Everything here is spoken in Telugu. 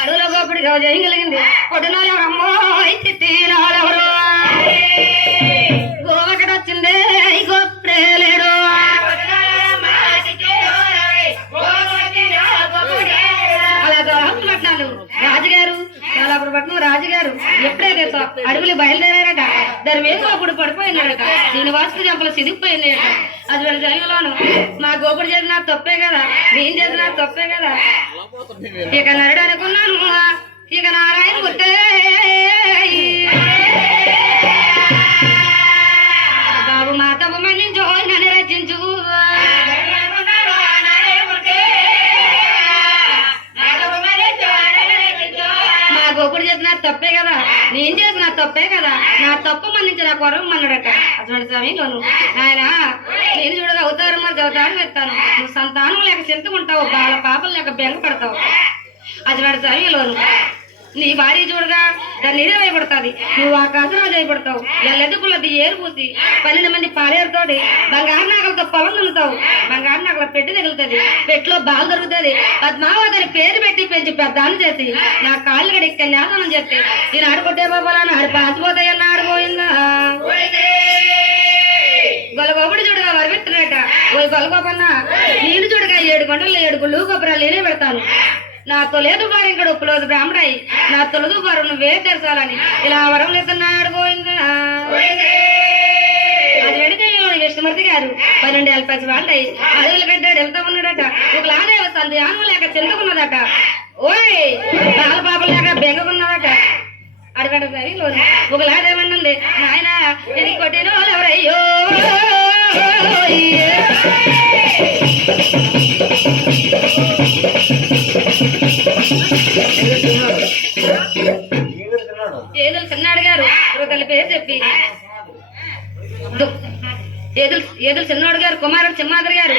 అడవులో గోపుడు జయగలిగింది పొద్దునాలు ఎవరమ్మో తినాలెవరు గోవకడ వచ్చిందే గోపుడే లేడు అలా పట్నాలు రాజుగారు పట్నం రాజుగారు ఎప్పుడైతే అడవులు బయలుదేరారట దాని మీద అప్పుడు పడిపోయినాడట శ్రీనివాసుకు చెంపలు సిదిగిపోయినాయట అది వీళ్ళ జైలులోను మా గోపుడు చేసిన తప్పే కదా నేను చేసిన తప్పే కదా ఇక నరుడు అనుకున్నాను ఇక నారాయణ గుర్తే బాబు మా తప్పు మన్నించు నన్ను రచించు మా గోపుడు చేసిన తప్పే కదా నేను చేసిన తప్పే కదా నా తప్పు మన్నించి నా కొరకు మన్నాడట అటువంటి సమయంలోను ఆయన నేను చూడగా అవుతారు మరి చదువుతారు వెళ్తాను నువ్వు సంతానం లేక చింతకుంటావు బాల పాపలు లేక బెంగ పడతావు అటువంటి సమయంలోను నీ భార్య చూడగా దాన్ని నీరే వేయబడుతుంది నువ్వు ఆకాశంలో చేయబడతావు ఎల్లెద్దుకులది ఏరు పూసి 12 మంది పాలేరుతోటి బంగారు నాగలతో పొలం దున్నుతావు బంగారు నాగల పెట్టి తగులుతుంది పెట్టిలో బాలు దొరుకుతుంది పద్మావతిని పేరు పెట్టి పెంచి పెద్దాన్ని చేసి నా కాళ్ళు గడి కన్యాదానం చేస్తే నేను ఆడుకుంటే బాబాలని ఆడి పాసిపోతాయన్న ఆడిపోయిందా గొలగోపుడు చూడగా వరపెట్టినట ఓ గొలగోపన్న నేను చూడగా 7 గంటల్లో 7 గుళ్ళు గొప్పరాలు నేనే పెడతాను నా తొలేదు వారు ఇక్కడ ఉప్పులోదు బ్రాహ్మణాయి నా తొలదు వారు నువ్వే తెరచాలని ఇలా వరం లేదన్నాడు గోవిందా అది వెడితే విష్ణుమూర్తి గారు 12 ఏళ్ళ పచ్చి వాళ్ళయి అడవులు కట్టాడు వెళ్తా ఉన్నాడట ఒక లానే సంధ్యానం లేక చింతకున్నదట ఓయ్ బాల పాపలు లేక బెంగకున్నదట అడగడ సరిలో ఒక లాదేమన్నది ఆయన ఇది కొట్టిన వాళ్ళు ఎవరయ్యో ఏదులు చిన్నాడు గారు తల్లి పేరు చెప్పి ఏదులు చిన్నోడు గారు కుమారుడు సింహాద్రి గారు